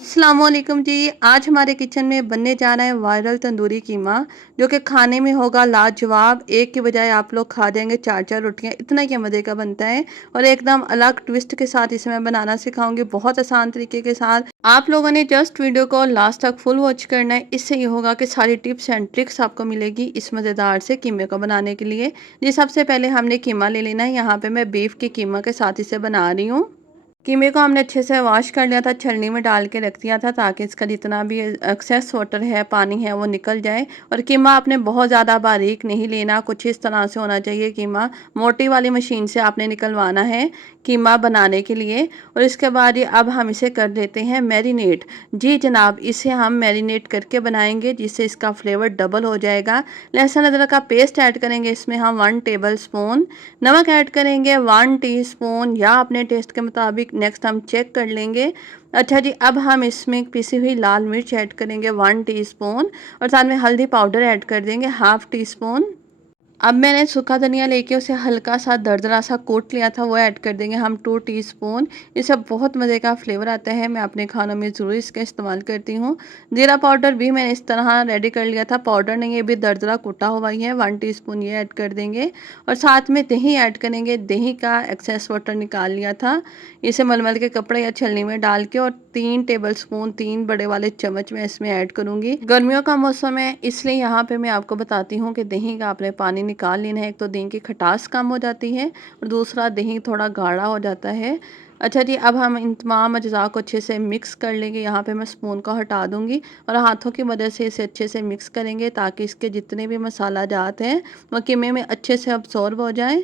अस्सलामुअलैकुम जी। आज हमारे किचन में बनने जा रहा है वायरल तंदूरी कीमा, जो कि खाने में होगा लाजवाब। एक के बजाय आप लोग खा जाएंगे चार चार रोटियां, इतना ही मज़े का बनता है। और एकदम अलग ट्विस्ट के साथ इसे मैं बनाना सिखाऊंगी, बहुत आसान तरीके के साथ। आप लोगों ने जस्ट वीडियो को लास्ट तक फुल वॉच करना है। इससे ये होगा कि सारी टिप्स एंड ट्रिक्स आपको मिलेगी इस मज़ेदार से कीमे को बनाने के लिए। जी, सबसे पहले हमने कीमा ले लेना है। यहाँ पे मैं बीफ के कीमा के साथ इसे बना रही हूँ। कीमे को हमने अच्छे से वॉश कर लिया था, छलनी में डाल के रख दिया था ताकि इसका जितना भी एक्सेस वाटर है, पानी है, वो निकल जाए। और कीमा आपने बहुत ज़्यादा बारीक नहीं लेना, कुछ इस तरह से होना चाहिए कीमा। मोटी वाली मशीन से आपने निकलवाना है कीमा बनाने के लिए। और इसके बाद ये अब हम इसे कर देते हैं मैरिनेट। जी जनाब, इसे हम मैरिनेट करके बनाएंगे जिससे इसका फ्लेवर डबल हो जाएगा। लहसुन अदरक का पेस्ट ऐड करेंगे इसमें हम 1 टेबल स्पून। नमक ऐड करेंगे 1 टीस्पून या अपने टेस्ट के मुताबिक, नेक्स्ट हम चेक कर लेंगे। अच्छा जी, अब हम इसमें पिसी हुई लाल मिर्च ऐड करेंगे 1 टीस्पून। और साथ में हल्दी पाउडर ऐड कर देंगे हाफ टी स्पून। अब मैंने सूखा धनिया लेके उसे हल्का सा दरदरा सा कोट लिया था, वो ऐड कर देंगे हम 2 टीस्पून। इससे बहुत मज़े का फ्लेवर आता है, मैं अपने खानों में ज़रूर इसका इस्तेमाल करती हूँ। जीरा पाउडर भी मैंने इस तरह रेडी कर लिया था, पाउडर नहीं, ये भी दरदरा कुटा हुआ ही है। 1 टीस्पून ये ऐड कर देंगे। और साथ में दही ऐड करेंगे, दही का एक्सेस वाटर निकाल लिया था, इसे मलमल के कपड़े या छलनी में डाल के। और 3 टेबल स्पून, 3 बड़े वाले चम्मच मैं इसमें ऐड करूँगी। गर्मियों का मौसम है इसलिए यहाँ पे मैं आपको बताती हूँ कि दही का आपने पानी निकाल लेना है। एक तो दही की खटास कम हो जाती है और दूसरा दही थोड़ा गाढ़ा हो जाता है। अच्छा जी, अब हम इन तमाम अज्जा को अच्छे से मिक्स कर लेंगे। यहाँ पे मैं स्पून को हटा दूंगी और हाथों की मदद से इसे अच्छे से मिक्स करेंगे ताकि इसके जितने भी मसाला जात हैं वो कीमे में अच्छे से अब्सॉर्ब हो जाएं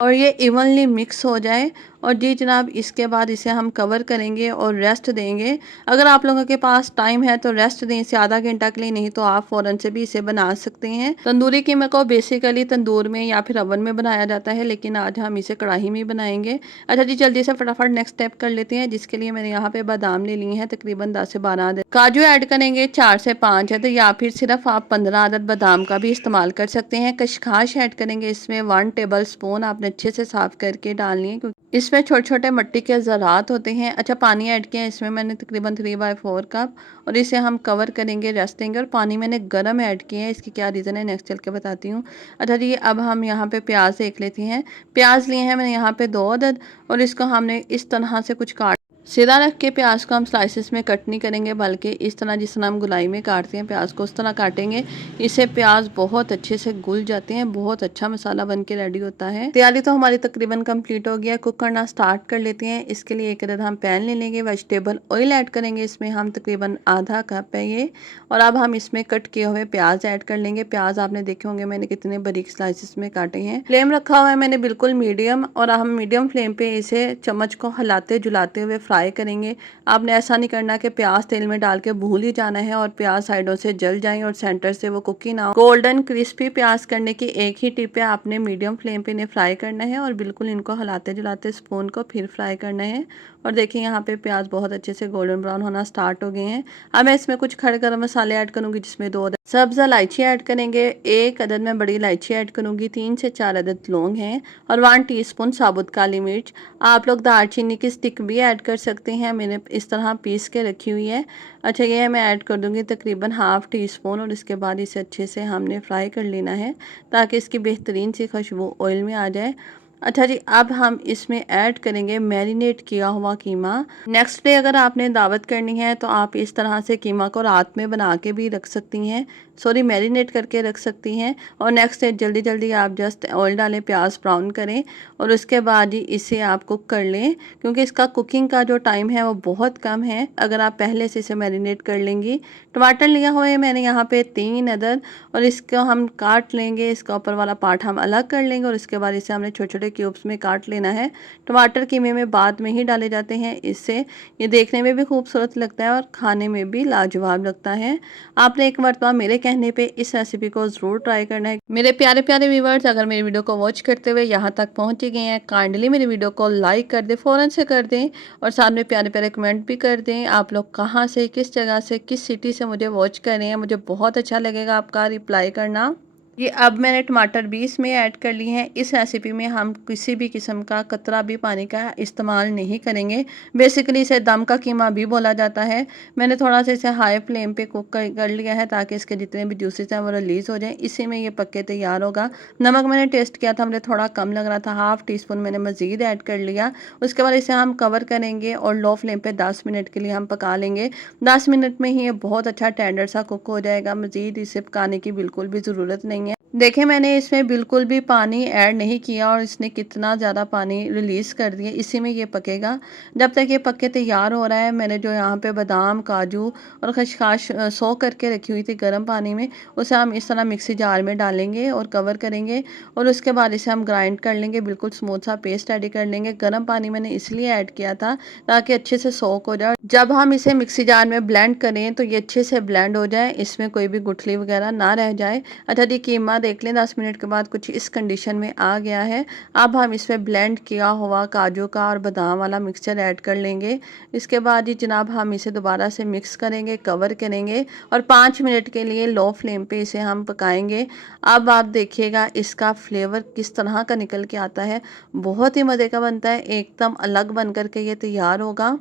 और ये इवनली मिक्स हो जाए। और जी जनाब, इसके बाद इसे हम कवर करेंगे और रेस्ट देंगे। अगर आप लोगों के पास टाइम है तो रेस्ट दें इसे आधा घंटा के लिए, नहीं तो आप फ़ौरन से भी इसे बना सकते हैं। तंदूरी कीमे को बेसिकली तंदूर में या फिर ओवन में बनाया जाता है, लेकिन आज हम इसे कढ़ाई में बनाएंगे। अच्छा जी, जल्दी से फटाफट नेक्स्ट स्टेप कर लेते हैं, जिसके लिए मैंने यहाँ पे बादाम ले लिए हैं तकरीबन 10 से 12 अदद। काजू ऐड करेंगे 4 से 5 अदद, या फिर सिर्फ आप 15 अदद बादाम का भी इस्तेमाल कर सकते हैं। कशखाश ऐड करेंगे इसमें 1 टेबल स्पून, आपने अच्छे से साफ करके डालनी है क्योंकि इसमें छोटे छोटे मिट्टी के ज़रात होते हैं। अच्छा, पानी ऐड किया इसमें मैंने तकरीबन 3/4 कप, और इसे हम कवर करेंगे, रेस्ट देंगे। और पानी मैंने गर्म ऐड किया है, इसकी क्या रीज़न है नेक्स्ट चल के बताती हूँ। अच्छा जी, अब हम यहाँ पे प्याज देख लेते हैं। प्याज लिए हैं मैंने यहाँ पे 2 अदद, और इसको हमने इस तरह से कुछ काट सीधा रख के, प्याज को हम स्लाइसिस में कट नहीं करेंगे बल्कि इस तरह जिस तरह हम गुलाई में काटते हैं प्याज को उस तरह काटेंगे। इससे प्याज बहुत अच्छे से घुल जाते हैं, बहुत अच्छा मसाला बन के रेडी होता है। तैयारी तो हमारी तकरीबन कंप्लीट हो गया, कुक करना स्टार्ट कर लेते हैं। इसके लिए एक अदद हम पैन ले लेंगे, वेजिटेबल ऑयल ऐड करेंगे इसमें हम तकरीबन आधा कप है ये। और अब हम इसमें कट किए हुए प्याज ऐड कर लेंगे। प्याज आपने देखे होंगे मैंने कितने बारीक स्लाइसिस में काटे हैं। फ्लेम रखा हुआ है मैंने बिल्कुल मीडियम, और हम मीडियम फ्लेम पे इसे चम्मच को हिलाते जुलाते हुए फ्राई करेंगे। आपने ऐसा नहीं करना कि प्याज तेल में डाल के भूल ही जाना है और प्याज साइडों से जल जाएं और सेंटर से वो कुकी ना हो। गोल्डन क्रिस्पी प्याज करने की एक ही टिप है, आपने मीडियम फ्लेम पे इन्हें फ्राई करना है और बिल्कुल इनको हिलाते जुलाते स्पून को फिर फ्राई करना है। और देखिए यहाँ पे प्याज बहुत अच्छे से गोल्डन ब्राउन होना स्टार्ट हो गए हैं। अब मैं इसमें कुछ खड़े गरम मसाले ऐड करूंगी, जिसमें 2 अदद सब्ज़ इलायची ऐड करेंगे, 1 अदद में बड़ी इलायची ऐड करूंगी, 3 से 4 अदद लौंग हैं, और 1 टीस्पून साबुत काली मिर्च। आप लोग दालचीनी की स्टिक भी ऐड कर सकते हैं, मैंने इस तरह पीस के रखी हुई है। अच्छा, ये मैं ऐड कर दूंगी तकरीबन हाफ टी स्पून, और इसके बाद इसे अच्छे से हमने फ्राई कर लेना है ताकि इसकी बेहतरीन सी खुशबू ऑयल में आ जाए। अच्छा जी, अब हम इसमें ऐड करेंगे मैरिनेट किया हुआ कीमा। नेक्स्ट डे अगर आपने दावत करनी है तो आप इस तरह से कीमा को रात में बना के भी रख सकती हैं, मैरिनेट करके रख सकती हैं। और नेक्स्ट डे जल्दी जल्दी आप जस्ट ऑयल डालें, प्याज ब्राउन करें और उसके बाद ही इसे आप कुक कर लें, क्योंकि इसका कुकिंग का जो टाइम है वो बहुत कम है अगर आप पहले से इसे मैरिनेट कर लेंगी। टमाटर लिया हुआ है मैंने यहाँ पे 3 अदद, और इसको हम काट लेंगे, इसका ऊपर वाला पार्ट हम अलग कर लेंगे और इसके बाद इसे हमने छोटे छोटे क्यूब्स में काट लेना है। टमाटर कीमे में बाद में ही डाले जाते हैं, इससे ये देखने में भी खूबसूरत लगता है और खाने में भी लाजवाब लगता है। आपने एक मरतबा मेरे कहने पे इस रेसिपी को ज़रूर ट्राई करना है। मेरे प्यारे प्यारे व्यूवर्स, अगर मेरी वीडियो को वॉच करते हुए यहाँ तक पहुँच गए हैं, काइंडली मेरी वीडियो को लाइक कर दें, फ़ौरन से कर दें, और साथ में प्यारे प्यारे कमेंट भी कर दें। आप लोग कहाँ से, किस जगह से, किस सिटी से मुझे वॉच कर रहे हैं, मुझे बहुत अच्छा लगेगा आपका रिप्लाई करना। ये अब मैंने टमाटर भी इसमें ऐड कर लिए हैं। इस रेसिपी में हम किसी भी किस्म का कतरा भी पानी का इस्तेमाल नहीं करेंगे। बेसिकली इसे दम का कीमा भी बोला जाता है। मैंने थोड़ा सा इसे हाई फ्लेम पे कुक कर लिया है ताकि इसके जितने भी जूसेस हैं वो रिलीज़ हो जाएं। इसी में ये पक के तैयार होगा। नमक मैंने टेस्ट किया था, मुझे थोड़ा कम लग रहा था, हाफ़ टी स्पून मैंने मज़ीद ऐड कर लिया। उसके बाद इसे हम कवर करेंगे और लो फ्लेम पे 10 मिनट के लिए हम पका लेंगे। 10 मिनट में ही ये बहुत अच्छा टेंडर सा कुक हो जाएगा। मज़ीद इसे पकाने की बिल्कुल भी ज़रूरत नहीं है। देखिए मैंने इसमें बिल्कुल भी पानी ऐड नहीं किया और इसने कितना ज़्यादा पानी रिलीज़ कर दिया। इसी में ये पकेगा। जब तक ये पक के तैयार हो रहा है, मैंने जो यहाँ पे बादाम, काजू और खसखस सोक करके रखी हुई थी गर्म पानी में, उसे हम इस तरह मिक्सी जार में डालेंगे और कवर करेंगे और उसके बाद इसे हम ग्राइंड कर लेंगे। बिल्कुल स्मूथ सा पेस्ट रेडी कर लेंगे। गर्म पानी मैंने इसलिए ऐड किया था ताकि अच्छे से सोक हो जाए। जब हम इसे मिक्सी जार में ब्लेंड करें तो ये अच्छे से ब्लेंड हो जाए, इसमें कोई भी गुठली वगैरह ना रह जाए। अच्छा जी, कीमा देख लें 10 मिनट के बाद कुछ इस कंडीशन में आ गया है। अब हम इसमें ब्लेंड किया हुआ काजू का और बादाम वाला मिक्सचर ऐड कर लेंगे। इसके बाद ही जनाब हम इसे दोबारा से मिक्स करेंगे, कवर करेंगे और 5 मिनट के लिए लो फ्लेम पे इसे हम पकाएंगे। अब आप देखिएगा इसका फ्लेवर किस तरह का निकल के आता है। बहुत ही मज़े का बनता है, एकदम अलग बन कर के ये तैयार होगा।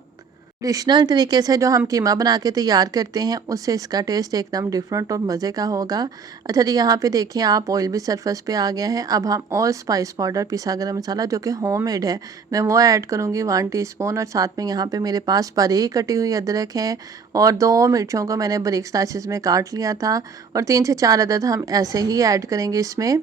ट्रेडिशनल तरीके से जो हम कीमा बना के तैयार करते हैं उससे इसका टेस्ट एकदम डिफरेंट और मज़े का होगा। अच्छा जी, यहाँ पे देखिए आप ऑयल भी सरफेस पे आ गया है। अब हम ऑल स्पाइस पाउडर, पिसा गरम मसाला जो कि होममेड है, मैं वो ऐड करूँगी 1 टीस्पून। और साथ में यहाँ पे मेरे पास बारीक कटी हुई अदरक है और 2 मिर्चों को मैंने बारीक स्लाइसेस में काट लिया था और 3 से 4 अदद हम ऐसे ही ऐड करेंगे इसमें।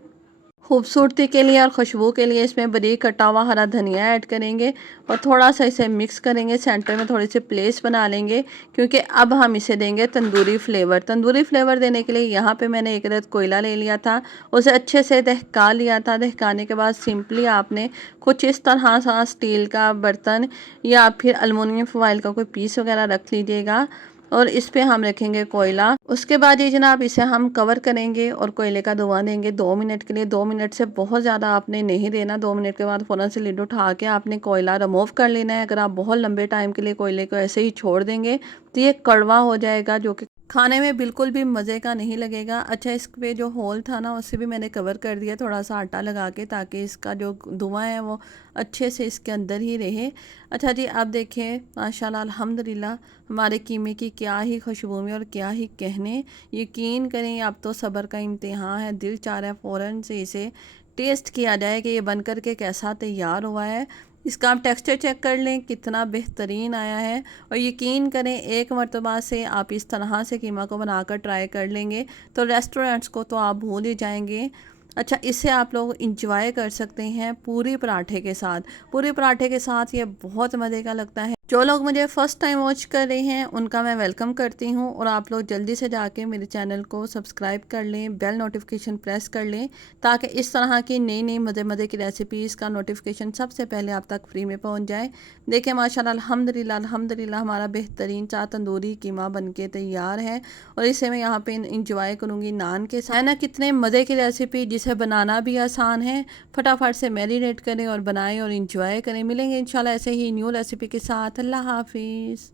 खूबसूरती के लिए और खुशबू के लिए इसमें बारीक कटा हुआ हरा धनिया ऐड करेंगे और थोड़ा सा इसे मिक्स करेंगे। सेंटर में थोड़ी सी प्लेस बना लेंगे क्योंकि अब हम इसे देंगे तंदूरी फ्लेवर। तंदूरी फ्लेवर देने के लिए यहाँ पे मैंने एक अदद कोयला ले लिया था, उसे अच्छे से दहका लिया था। दहकाने के बाद सिंपली आपने कुछ इस तरह सा स्टील का बर्तन या फिर अलमुनियम फॉइल का कोई पीस वगैरह रख लीजिएगा और इस पे हम रखेंगे कोयला। उसके बाद ये जनाब इसे हम कवर करेंगे और कोयले का धुआं देंगे 2 मिनट के लिए। 2 मिनट से बहुत ज़्यादा आपने नहीं देना। 2 मिनट के बाद फ़ौरन से लिड उठा के आपने कोयला रिमूव कर लेना है। अगर आप बहुत लंबे टाइम के लिए कोयले को ऐसे ही छोड़ देंगे तो ये कड़वा हो जाएगा, जो कि खाने में बिल्कुल भी मज़े का नहीं लगेगा। अच्छा, इस पे जो होल था ना उसे भी मैंने कवर कर दिया थोड़ा सा आटा लगा के, ताकि इसका जो धुआं है वो अच्छे से इसके अंदर ही रहे। अच्छा जी, आप देखें माशाल्लाह अल्हम्दुलिल्लाह हमारे कीमे की क्या ही खुशबू में और क्या ही कहने। यकीन करें अब तो सब्र का इम्तिहान है। दिल चाह रहा है फ़ौरन से इसे टेस्ट किया जाए कि ये बन कर के कैसा तैयार हुआ है। इसका आप टेक्सचर चेक कर लें कितना बेहतरीन आया है और यकीन करें एक मरतबा से आप इस तरह से कीमा को बनाकर ट्राई कर लेंगे तो रेस्टोरेंट्स को तो आप भूल ही जाएंगे। अच्छा, इसे आप लोग इंजॉय कर सकते हैं पूरी पराठे के साथ। पूरी पराठे के साथ ये बहुत मज़े का लगता है। जो लोग मुझे फ़र्स्ट टाइम वॉच कर रहे हैं उनका मैं वेलकम करती हूँ और आप लोग जल्दी से जाके मेरे चैनल को सब्सक्राइब कर लें, बेल नोटिफिकेशन प्रेस कर लें ताकि इस तरह की नई नई मज़े मज़े की रेसिपीज़ का नोटिफिकेशन सबसे पहले आप तक फ्री में पहुँच जाए। देखिए माशाल्लाह अल्हम्दुलिल्लाह अल्हम्दुलिल्लाह हमारा बेहतरीन सा तंदूरी कीमा बन के तैयार है और इसे मैं यहाँ पे इंजॉय करूँगी नान के साथ। है ना, कितने मज़े की रेसिपी जिसे बनाना भी आसान है। फटाफट से मैरिनेट करें और बनाएं और इंजॉय करें। मिलेंगे इंशाल्लाह ऐसे ही न्यू रेसिपी के साथ। अल्लाह हाफिज़।